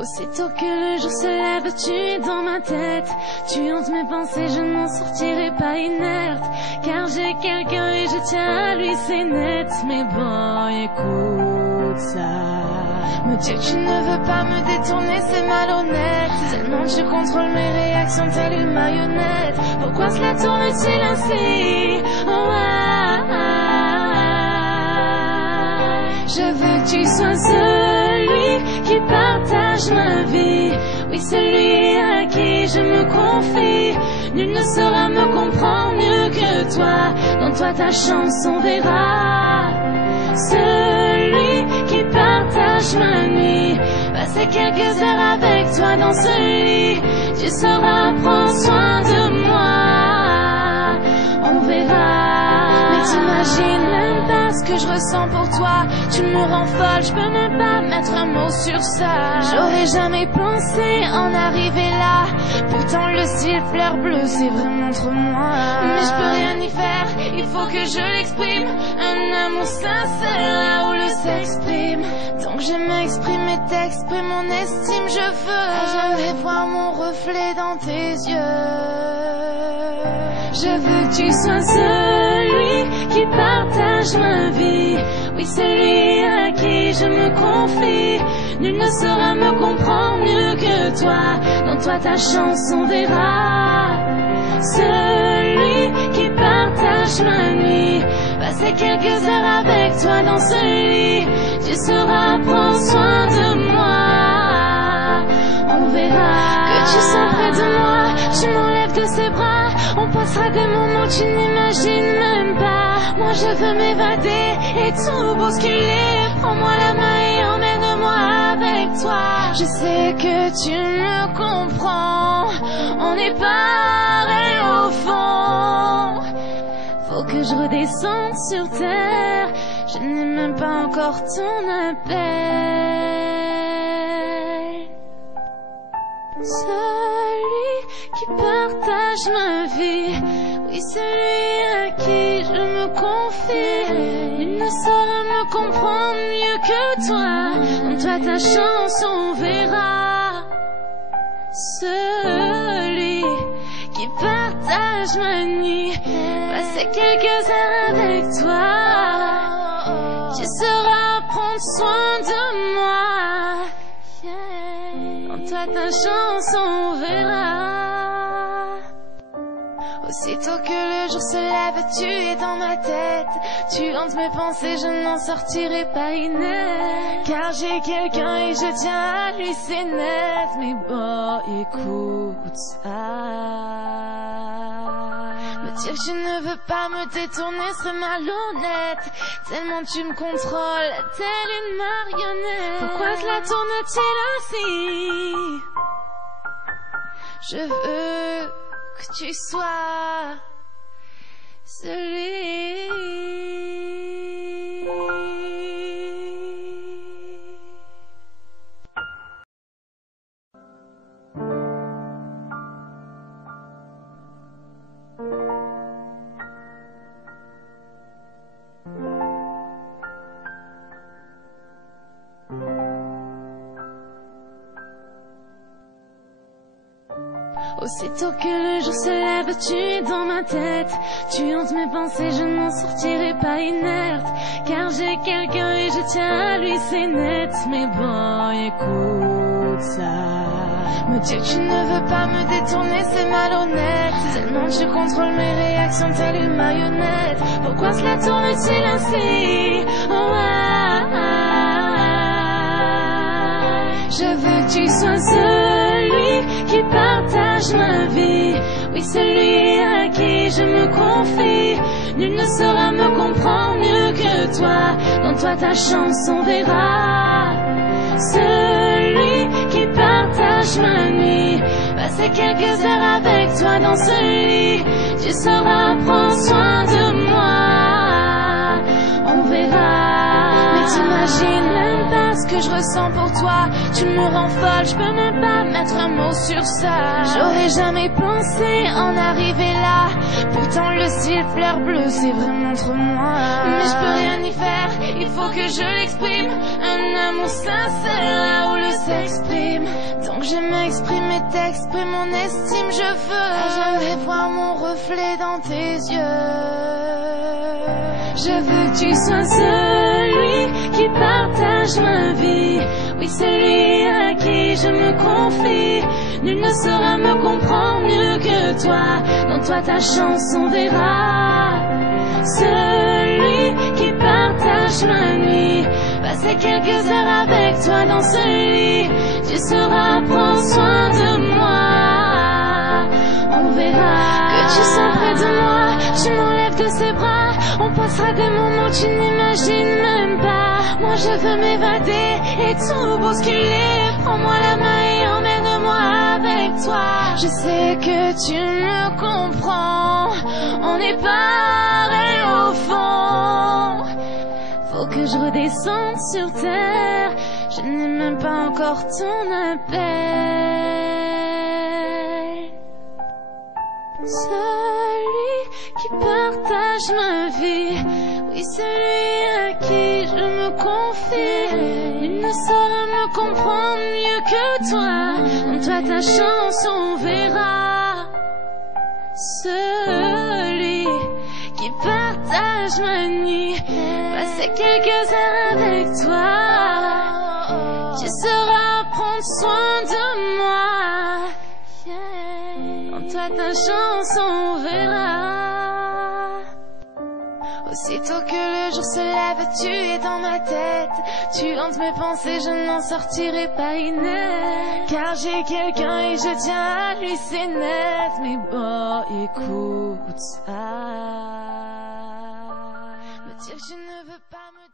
Aussitôt que le jour se lève, tu es dans ma tête. Tu hantes mes pensées, je n'en sortirai pas inerte. Car j'ai quelqu'un et je tiens à lui, c'est net. Mais bon, écoute ça. Me dire que tu ne veux pas me détourner, c'est malhonnête. Tellement tu contrôles mes réactions telle une marionnette. Pourquoi cela tourne-t-il ainsi? Oh, Je veux que tu sois celui qui partage ma vie. Oui, celui à qui je me confie. Nul ne saura me comprendre mieux que toi. Dans toi ta chanson verra. Celui qui partage ma nuit. Passer quelques heures avec toi dans ce lit. Tu sauras prendre soin de moi. On verra. Mais t'imagines même pas ce que je ressens pour toi. Tu me rends folle, je peux même pas mettre un mot sur ça. J'aurais jamais pensé en arriver là. Pourtant le ciel fleur bleue, c'est vraiment trop moi. Mais je peux rien y faire, il faut que je l'exprime. Un amour sincère là où le s'exprime. Donc je m'exprime et t'exprime mon estime. Je veux à jamais voir mon reflet dans tes yeux. Je veux que tu sois celui qui partage ma vie. Oui, celui à qui je me confie. Nul ne saura me comprendre mieux que toi. Dans toi ta chanson verra. Celui qui partage ma nuit. Passer quelques heures avec toi dans ce lit. Tu sauras prendre soin de moi. On verra. Que tu sois près de moi, tu m'enlèves de ses bras. On passera des moments que tu n'imagines même pas. Moi je veux m'évader et tout bousculer. Prends-moi la main et emmène-moi avec toi. Je sais que tu me comprends. On est pareil au fond. Faut que je redescende sur terre. Je n'ai même pas encore ton appel. Celui qui partage ma vie. Oui, celui à qui je me confie. Il ne saura me comprendre mieux que toi. En toi ta chanson verra. Celui qui partage ma nuit. Passer quelques heures avec toi. Tu sauras prendre soin de moi. En toi ta chanson verra. Aussitôt que le jour se lève, tu es dans ma tête. Tu hantes mes pensées, je n'en sortirai pas inerte. Car j'ai quelqu'un et je tiens à lui, c'est net. Mais bon, écoute ça. Me dire que tu ne veux pas me détourner serait malhonnête. Tellement tu me contrôles, telle une marionnette. Pourquoi cela tourne-t-il ainsi? Je veux que tu sois celui. Aussitôt que le jour se lève, tu es dans ma tête. Tu hantes mes pensées, je n'en sortirai pas inerte. Car j'ai quelqu'un et je tiens à lui, c'est net. Mais bon, écoute ça. Me dire que tu ne veux pas me détourner, c'est malhonnête. Tellement tu contrôles mes réactions telle une marionnette. Pourquoi cela tourne-t-il ainsi? Oh, Je veux que tu sois celui qui partage ma vie. Oui, celui à qui je me confie. Nul ne saura me comprendre mieux que toi. Dans toi ta chanson verra. Celui qui partage ma nuit. Passer quelques heures avec toi dans ce lit. Tu sauras prendre soin de moi. On verra. Mais t'imagines même pas ce que je ressens pour toi. Tu me rends folle, je peux même pas mettre un mot sur ça. J'aurais jamais pensé en arriver là. Pourtant le ciel fleur bleu, c'est vraiment trop moi. Mais je peux rien y faire, il faut que je l'exprime. Un amour sincère là où le s'exprime. Donc je m'exprime et t'exprime mon estime. Je veux jamais voir mon reflet dans tes yeux. Je veux que tu sois celui qui partage ma vie. Oui, celui à qui je me confie. Nul ne saura me comprendre mieux que toi. Dans toi ta chanson verra. Celui qui partage ma nuit. Passer quelques heures avec toi dans ce lit. Tu sauras prendre soin de moi. On verra que tu sois près de moi. Tu m'enlèves de ses bras. On passera des moments que tu n'imagines même pas. Moi je veux m'évader et tout bousculer. Prends-moi la main et emmène-moi avec toi. Je sais que tu me comprends. On est pareil au fond. Faut que je redescende sur terre. Je n'ai même pas encore ton appel. Celui qui partage ma vie. Oui, celui à qui je me confie. Il ne saura me comprendre mieux que toi. En toi ta chanson verra. Celui qui partage ma nuit. Passer quelques heures avec toi. Tu sauras prendre soin de moi. En toi ta chanson verra. Aussitôt que le jour se lève, tu es dans ma tête. Tu hantes mes pensées, je n'en sortirai pas inerte. Car j'ai quelqu'un et je tiens à lui, c'est net. Mais bon, écoute ça. Me dire que je ne veux pas me